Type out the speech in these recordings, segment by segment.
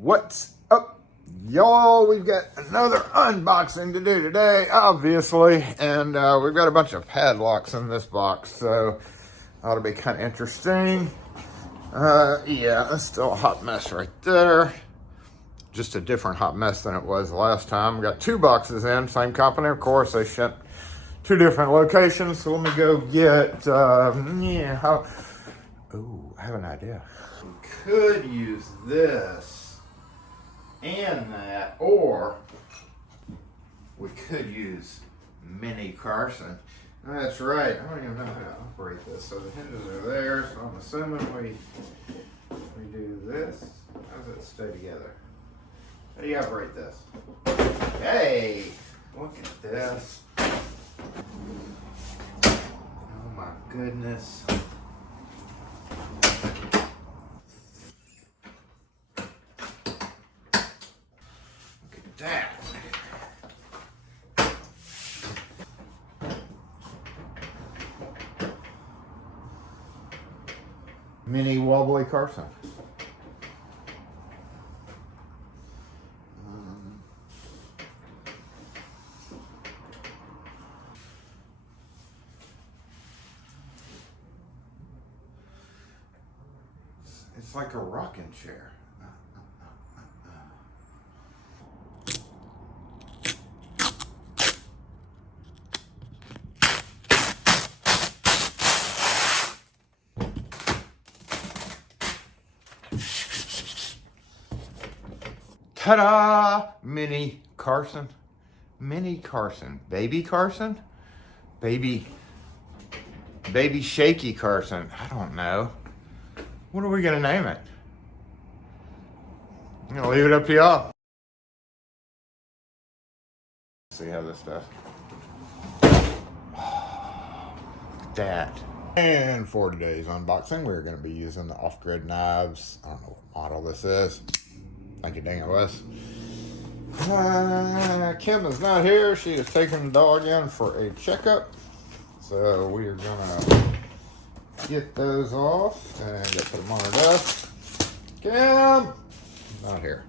What's up, y'all? We've got another unboxing to do today, obviously, and we've got a bunch of padlocks in this box, so ought to be kind of interesting. Yeah, that's still a hot mess right there. Just a different hot mess than it was last time. We got two boxes in, same company, of course. They shipped two different locations, so let me go get, oh, I have an idea. We could use this and that, or we could use Mini Carson. That's right, I don't even know how to operate this. So the hinges are there, so I'm assuming we do this. How does it stay together? How do you operate this? Hey, look at this. Oh my goodness. That. Mini wobbly Carson. It's like a rocking chair. Ta-da! Mini Carson. Mini Carson. Baby Carson? Baby shaky Carson. I don't know. What are we gonna name it? I'm gonna leave it up to y'all. See how this does. That. And for today's unboxing, we're gonna be using the off-grid knives. I don't know what model this is. Thank you, dang it, Wes. Kim is not here. She is taking the dog in for a checkup. So we are gonna get those off and get put them on our desk. Kim, not here.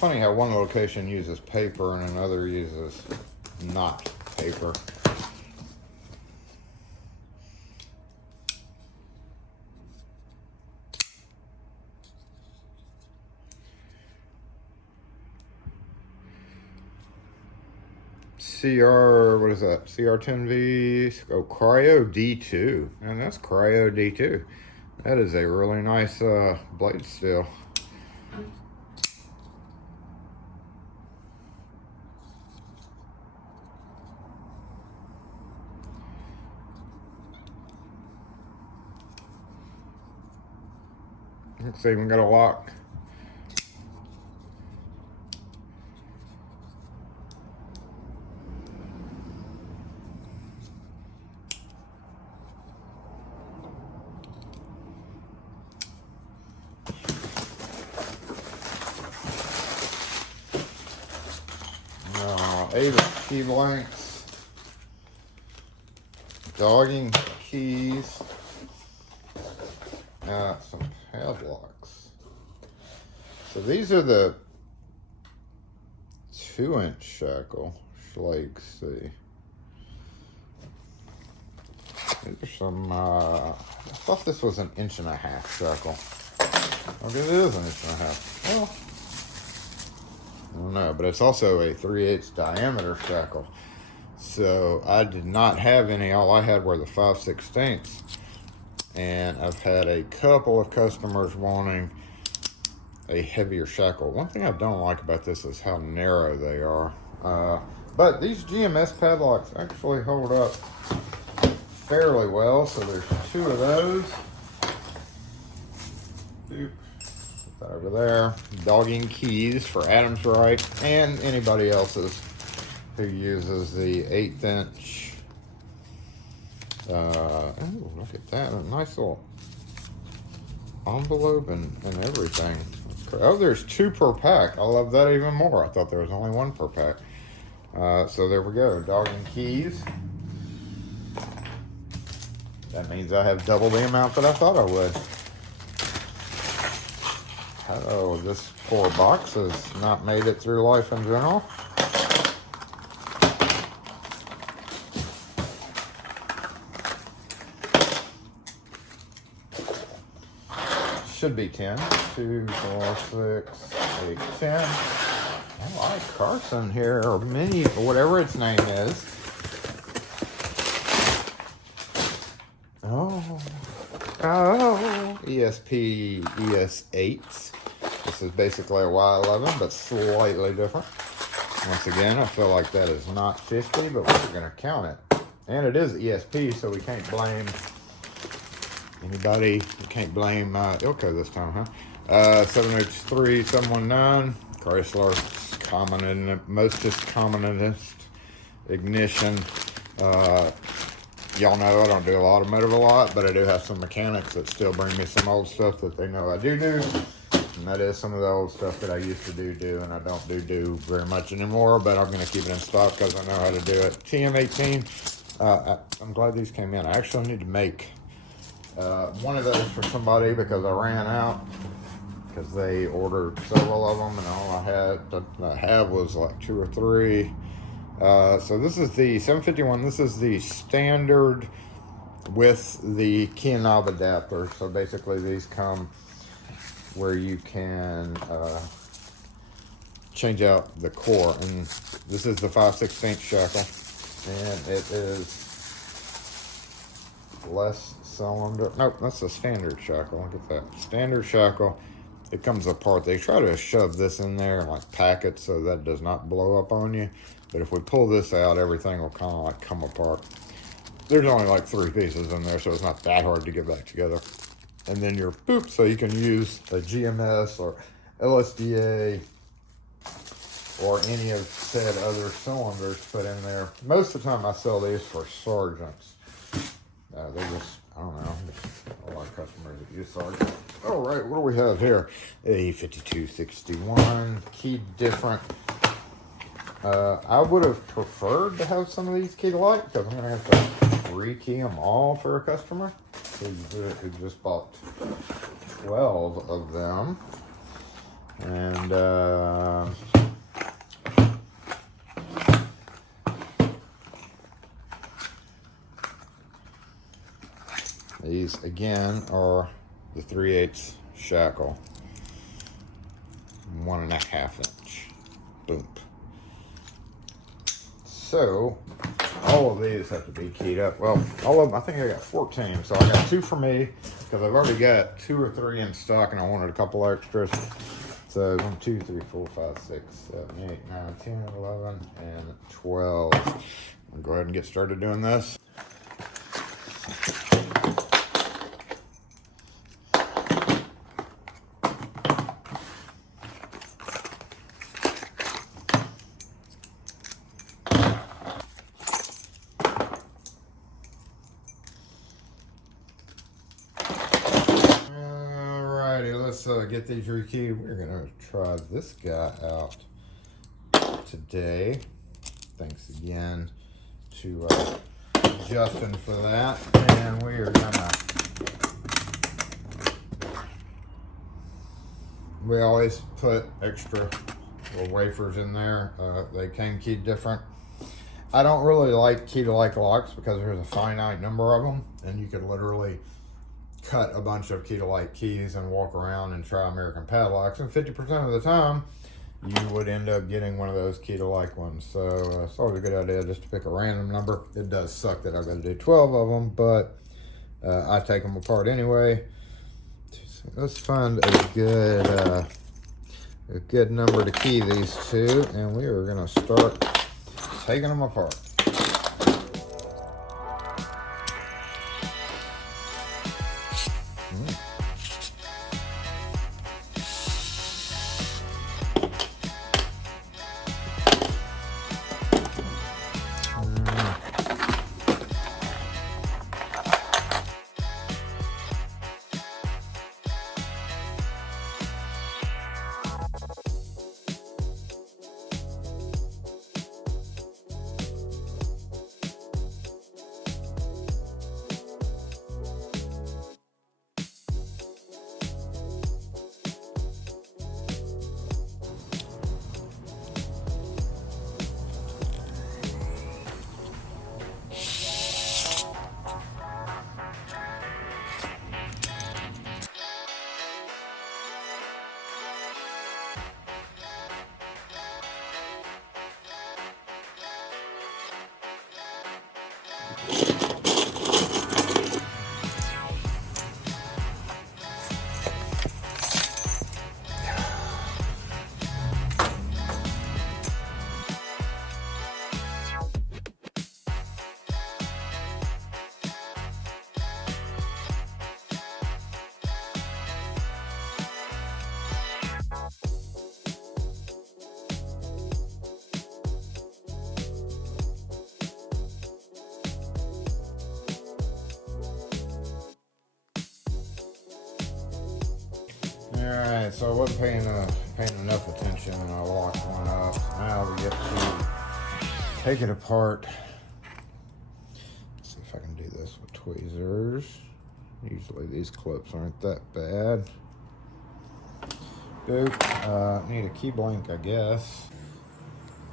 Funny how one location uses paper and another uses not paper. What is that? CR10V, oh, Cryo D2. And that's Cryo D2. That is a really nice blade steel. Looks like we got a lock. Ava key blanks, dogging keys, some padlocks. So these are the 2-inch shackle Schlegs. See, these are some. I thought this was an 1.5-inch shackle. Okay, it is an 1.5 inch. Well, I don't know, but it's also a 3/8 diameter shackle. So I did not have any. All I had were the 5/16. And I've had a couple of customers wanting a heavier shackle. One thing I don't like about this is how narrow they are. But these GMS padlocks actually hold up fairly well. So there's 2 of those. Boop. Over there, dogging keys for Adam's Right and anybody else's who uses the 1/8 inch. Oh, look at that! A nice little envelope and everything. Oh, there's 2 per pack. I love that even more. I thought there was only 1 per pack. So there we go, dog and keys. That means I have double the amount that I thought I would. Oh, this poor box has not made it through life in general. Should be 10. 2, 4, 6, 8, 10. I like Carson here, or Mini, or whatever its name is. Oh, ESP ES8. This is basically a Y11, but slightly different. Once again, I feel like that is not 50, but we're going to count it. And it is ESP, so we can't blame anybody. We can't blame Ilko this time, huh? 703, 719. Chrysler, common in the mostest commonest ignition. Y'all know I don't do automotive a lot, but I do have some mechanics that still bring me some old stuff that they know I do. And that is some of the old stuff that I used to do, and I don't do very much anymore, but I'm going to keep it in stock because I know how to do it. TM18, I'm glad these came in. I actually need to make one of those for somebody because I ran out, because they ordered several of them, and all I have was like 2 or 3. So this is the 751. This is the standard with the key and knob adapter. So basically these come where you can change out the core. And this is the 5/16 shackle. And it is less cylinder. Nope, that's a standard shackle. Look at that. Standard shackle. It comes apart. They try to shove this in there and like pack it so that it does not blow up on you. But if we pull this out, everything will kind of like come apart. There's only like 3 pieces in there, so it's not that hard to get back together. And then your boop, so you can use a GMS or LSDA or any of said other cylinders put in there. Most of the time I sell these for sergeants. They're just, I don't know, a lot of customers that use sergeants. All right, what do we have here? A 5261, keyed different. I would have preferred to have some of these key to light because I'm going to have to re-key them all for a customer who just bought 12 of them. And these again are the 3/8 shackle, 1.5 inch. Boom. So all of these have to be keyed up. Well, all of them, I think I got 14. So I got 2 for me because I've already got 2 or 3 in stock and I wanted a couple extras. So 1, 2, 3, 4, 5, 6, 7, 8, 9, 10, 11, and 12. I'll go ahead and get started doing this. Let's get these rekeyed. We're gonna try this guy out today. Thanks again to Justin for that. And we are gonna, we always put extra little wafers in there. They came keyed different. I don't really like key to like locks because there's a finite number of them, and you could literally cut a bunch of key to light keys and walk around and try American padlocks, and 50% of the time you would end up getting one of those key to like ones. So it's always a good idea just to pick a random number. It does suck that I've got to do 12 of them, but I take them apart anyway. Let's find a good number to key these to, and we are going to start taking them apart. Alright, so I wasn't paying enough attention and I locked one up. Now we get to take it apart. Let's see if I can do this with tweezers. Usually these clips aren't that bad. Need a key blank, I guess.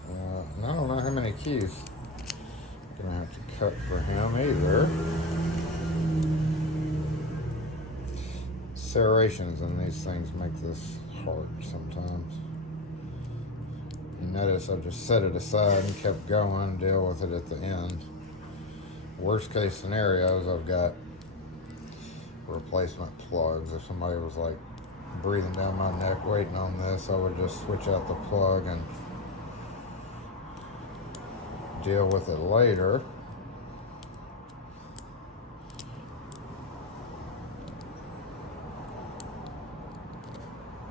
And I don't know how many keys. Gonna have to cut for him either. Serrations in these things make this hard sometimes. You notice I just set it aside and kept going, deal with it at the end. Worst case scenarios, I've got replacement plugs. If somebody was like breathing down my neck waiting on this, I would just switch out the plug and deal with it later.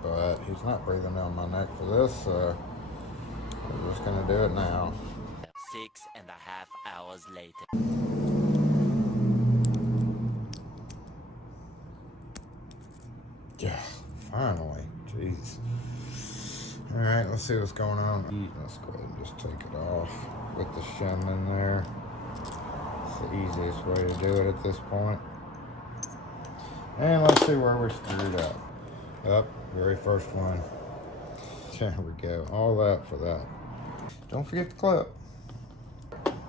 But he's not breathing down my neck for this, so we're just gonna do it now. 6.5 hours later. Yeah, finally. Jeez. Alright, let's see what's going on. Let's go ahead and just take it off with the shim in there. It's the easiest way to do it at this point. And let's see where we're screwed up. Up, very first one. There we go. All that for that. Don't forget the clip.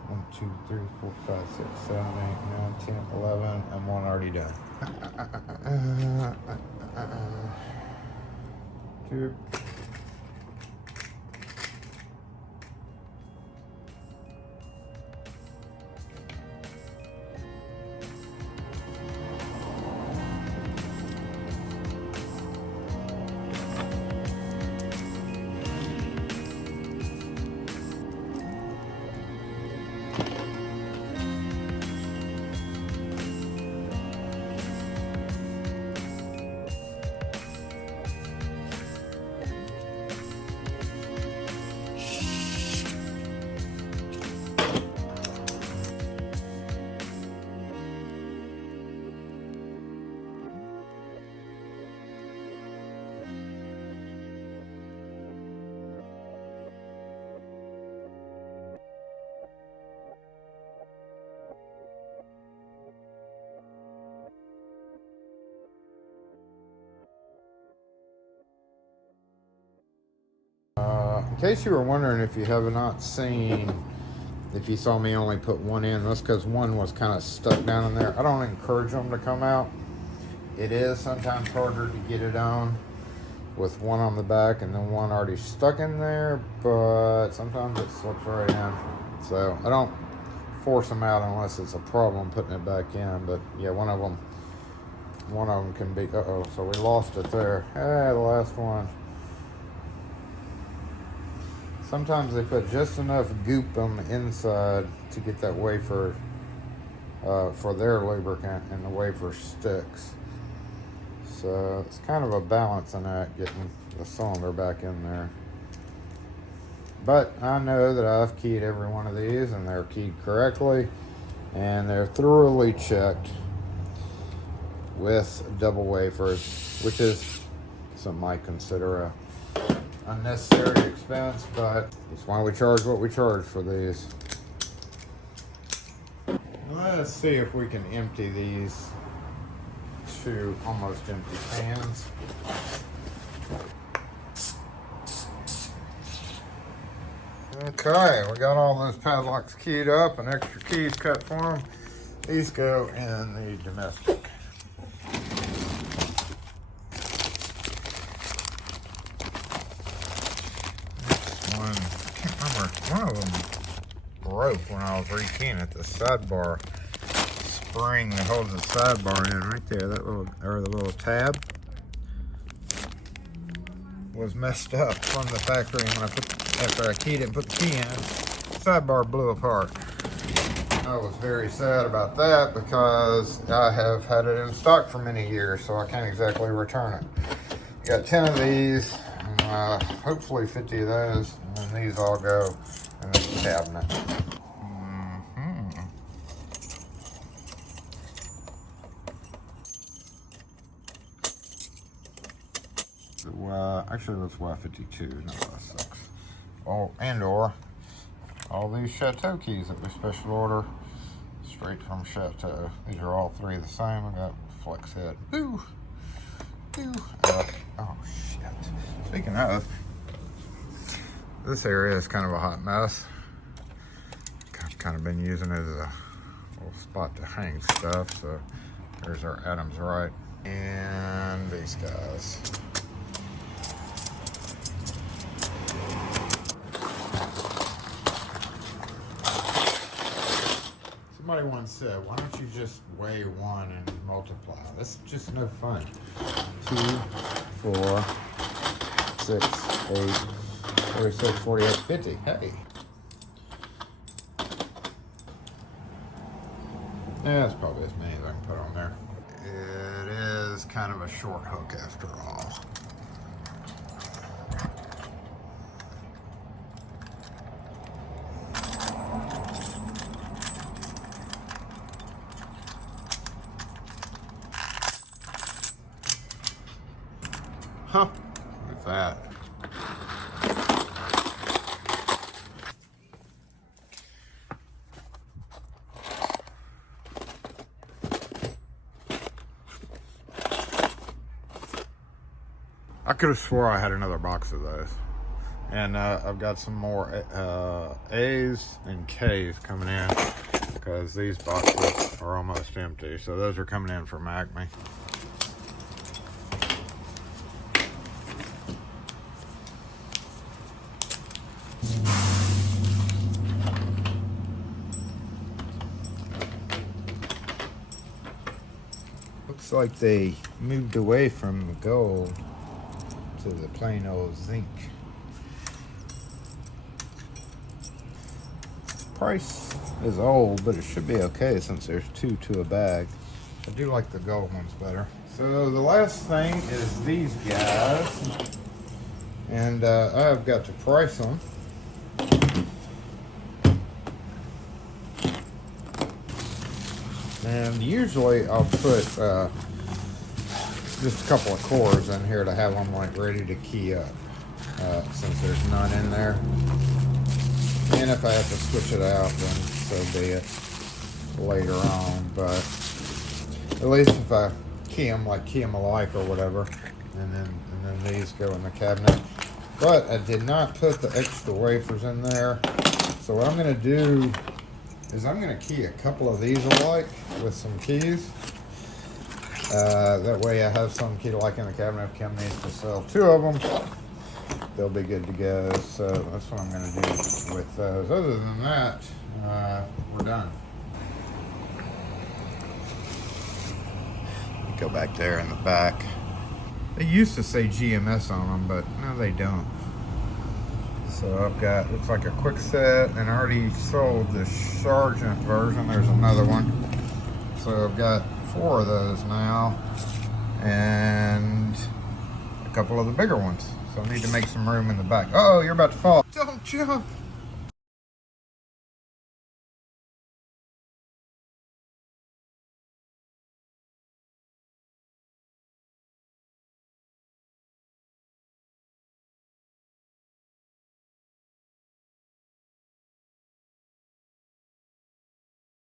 1, 2, 3, 4, 5, 6, 7, 8, 9, 10, 11, and one already done. Two. In case you were wondering, if you have not seen, if you saw me only put one in, that's because one was kind of stuck down in there. I don't encourage them to come out. It is sometimes harder to get it on with one on the back and then one already stuck in there, but sometimes it slips right in. So I don't force them out unless it's a problem putting it back in. But yeah, one of them can be, uh-oh, so we lost it there. Hey, the last one. Sometimes they put just enough goop on the inside to get that wafer for their lubricant, and the wafer sticks. So it's kind of a balancing act getting the cylinder back in there. But I know that I've keyed every one of these and they're keyed correctly and they're thoroughly checked with double wafers, which is something I consider a unnecessary expense, but that's why we charge what we charge for these. Let's see if we can empty these two almost empty pans. Okay, we got all those padlocks keyed up and extra keys cut for them. These go in the domestic. One, I can't remember, one of them broke. broke when I was rekeying it. The sidebar spring that holds the sidebar in right there, that little, or the little tab, was messed up from the factory. And when after I keyed it and put the key in, the sidebar blew apart. I was very sad about that because I have had it in stock for many years, so I can't exactly return it. Got 10 of these, and hopefully 50 of those, and then these all go in this cabinet. Actually, let's Y52, not Y6. Oh, or all these Chateau keys that we special order straight from Chateau. These are all three the same. I got flex head. Ooh. Oh shit. Speaking of, this area is kind of a hot mess. I've kind of been using it as a little spot to hang stuff. So there's our Adams right. And these guys. Somebody once said, why don't you just weigh one and multiply? That's just no fun. 2, 4, 6, 8, 36, 48, 50. Hey. Yeah, that's probably as many as I can put on there. It is kind of a short hook after all. Huh, look at that. I could have swore I had another box of those. And I've got some more A's and K's coming in because these boxes are almost empty. So those are coming in from Acme. Looks like they moved away from the gold to the plain old zinc. Price is old, but it should be okay since there's 2 to a bag. I do like the gold ones better. So the last thing is these guys, and I've got to price them. And usually I'll put just a couple of cores in here to have them like ready to key up, since there's none in there. And if I have to switch it out, then so be it later on. But at least if I key them alike or whatever, and then these go in the cabinet. But I did not put the extra wafers in there. So what I'm going to do is I'm going to key a couple of these alike with some keys. That way I have some keyed alike in the cabinet. If Kim needs to sell 2 of them, they'll be good to go. So that's what I'm going to do with those. Other than that, we're done. Go back there in the back. They used to say GMS on them, but no, they don't. So I've got, looks like a quick set, and I already sold the Sergeant version. There's another one. So I've got 4 of those now, and a couple of the bigger ones. So I need to make some room in the back. Oh, you're about to fall. Don't jump.